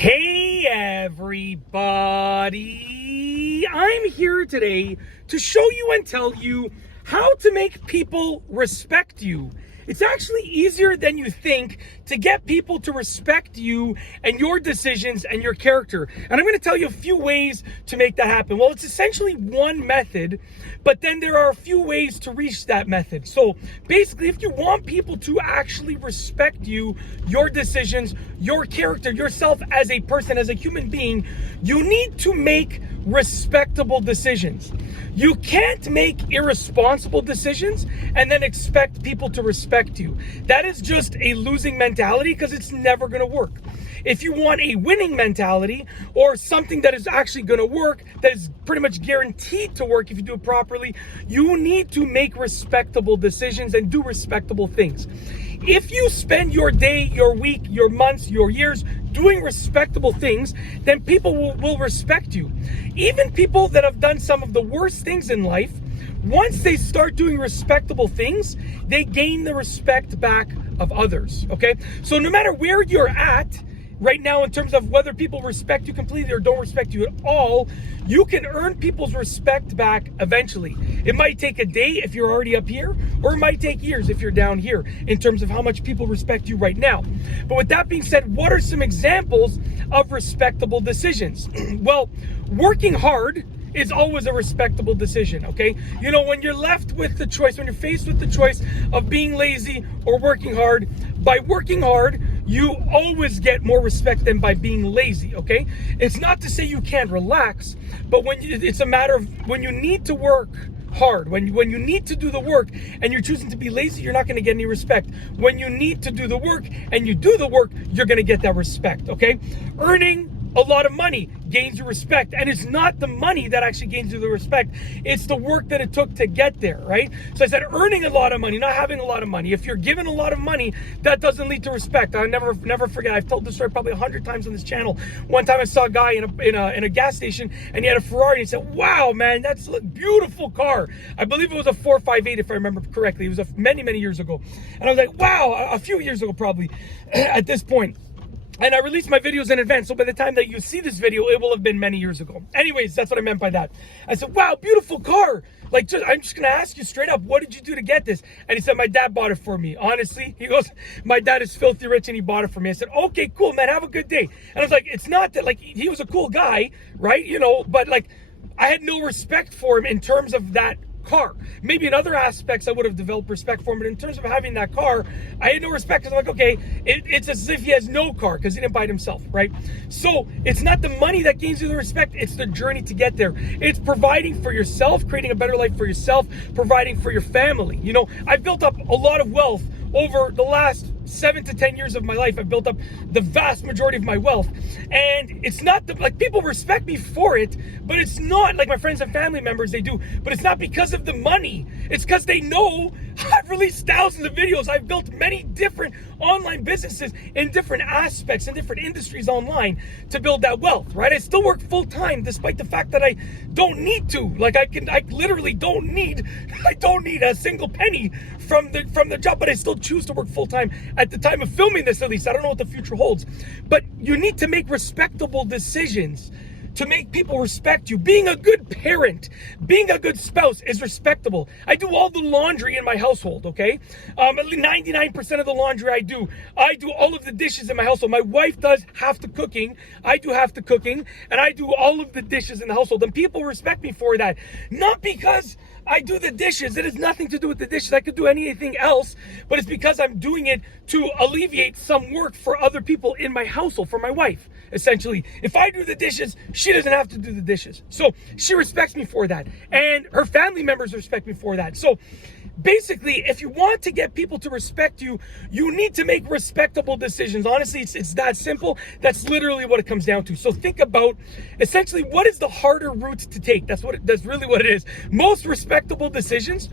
Hey everybody, I'm here today to show you and tell you how to make people respect you. It's actually easier than you think to get people to respect you and your decisions and your character. And I'm going to tell you a few ways to make that happen. Well, it's essentially one method, but then there are a few ways to reach that method. So basically, if you want people to actually respect you, your decisions, your character, yourself as a person, as a human being, you need to make respectable decisions. You can't make irresponsible decisions and then expect people to respect you. That is just a losing mentality because it's never going to work. If you want a winning mentality or something that is actually going to work, that is pretty much guaranteed to work if you do it properly, you need to make respectable decisions and do respectable things. If you spend your day, your week, your months, your years doing respectable things, then people will respect you. Even people that have done some of the worst things in life, once they start doing respectable things, they gain the respect back of others, okay? So no matter where you're at right now in terms of whether people respect you completely or don't respect you at all, you can earn people's respect back eventually. It might take a day if you're already up here, or it might take years if you're down here in terms of how much people respect you right now. But with that being said, what are some examples of respectable decisions? Well, working hard is always a respectable decision, okay? You know, when you're left with the choice, when you're faced with the choice of being lazy or working hard, by working hard, you always get more respect than by being lazy, okay? It's not to say you can't relax, but it's a matter of when you need to work hard, when you need to do the work and you're choosing to be lazy, you're not going to get any respect. When you need to do the work and you do the work, you're going to get that respect, okay? Earning a lot of money gains you respect, and it's not the money that actually gains you the respect, it's the work that it took to get there, right? So I said earning a lot of money, not having a lot of money. If you're given a lot of money, that doesn't lead to respect. I'll never forget, I've told this story probably 100 times on this channel. One time I saw a guy in a gas station and he had a Ferrari and he said, "Wow, man, that's a beautiful car." I believe it was a 458 if I remember correctly. It was many years ago. And I was like, wow, a few years ago probably at this point. And I released my videos in advance, so by the time that you see this video, it will have been many years ago. Anyways, that's what I meant by that. I said, "Wow, beautiful car. Like, I'm just going to ask you straight up, what did you do to get this?" And he said, "My dad bought it for me." Honestly, he goes, "My dad is filthy rich and he bought it for me." I said, "Okay, cool, man. Have a good day." And I was like, it's not that, like, he was a cool guy, right? You know, but, like, I had no respect for him in terms of that car. Maybe in other aspects I would have developed respect for him, but in terms of having that car, I had no respect because I'm like, okay, it's as if he has no car because he didn't buy it himself, right? So it's not the money that gains you the respect, it's the journey to get there. It's providing for yourself, creating a better life for yourself, providing for your family. You know, I've built up a lot of wealth over the last 7 to 10 years of my life. I've built up the vast majority of my wealth, and it's not like people respect me for it, but it's not like my friends and family members, they do, but it's not because of the money. It's because they know I've released thousands of videos. I've built many different online businesses in different aspects, in different industries online to build that wealth, right? I still work full time despite the fact that I don't need to. Like I literally don't need a single penny from the job, but I still choose to work full time at the time of filming this, at least. I don't know what the future holds, but you need to make respectable decisions to make people respect you. Being a good parent, being a good spouse is respectable. I do all the laundry in my household, okay? 99% of the laundry I do all of the dishes in my household. My wife does half the cooking, I do half the cooking, and I do all of the dishes in the household. And people respect me for that. Not because I do the dishes. It has nothing to do with the dishes. I could do anything else, but it's because I'm doing it to alleviate some work for other people in my household, for my wife, essentially. If I do the dishes, she doesn't have to do the dishes. So she respects me for that. And her family members respect me for that. So basically, if you want to get people to respect you, you need to make respectable decisions. Honestly, it's that simple. That's literally what it comes down to. So think about, essentially, what is the harder route to take? That's really what it is. Most respectable decisions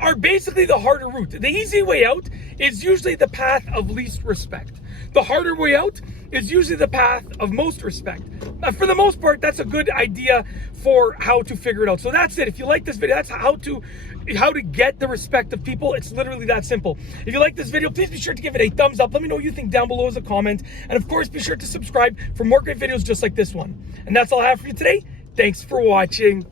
are basically the harder route. The easy way out is usually the path of least respect. The harder way out is usually the path of most respect. For the most part, that's a good idea for how to figure it out. So that's it. If you like this video, that's how to get the respect of people. It's literally that simple. If you like this video, please be sure to give it a thumbs up. Let me know what you think down below as a comment. And of course, be sure to subscribe for more great videos just like this one. And that's all I have for you today. Thanks for watching.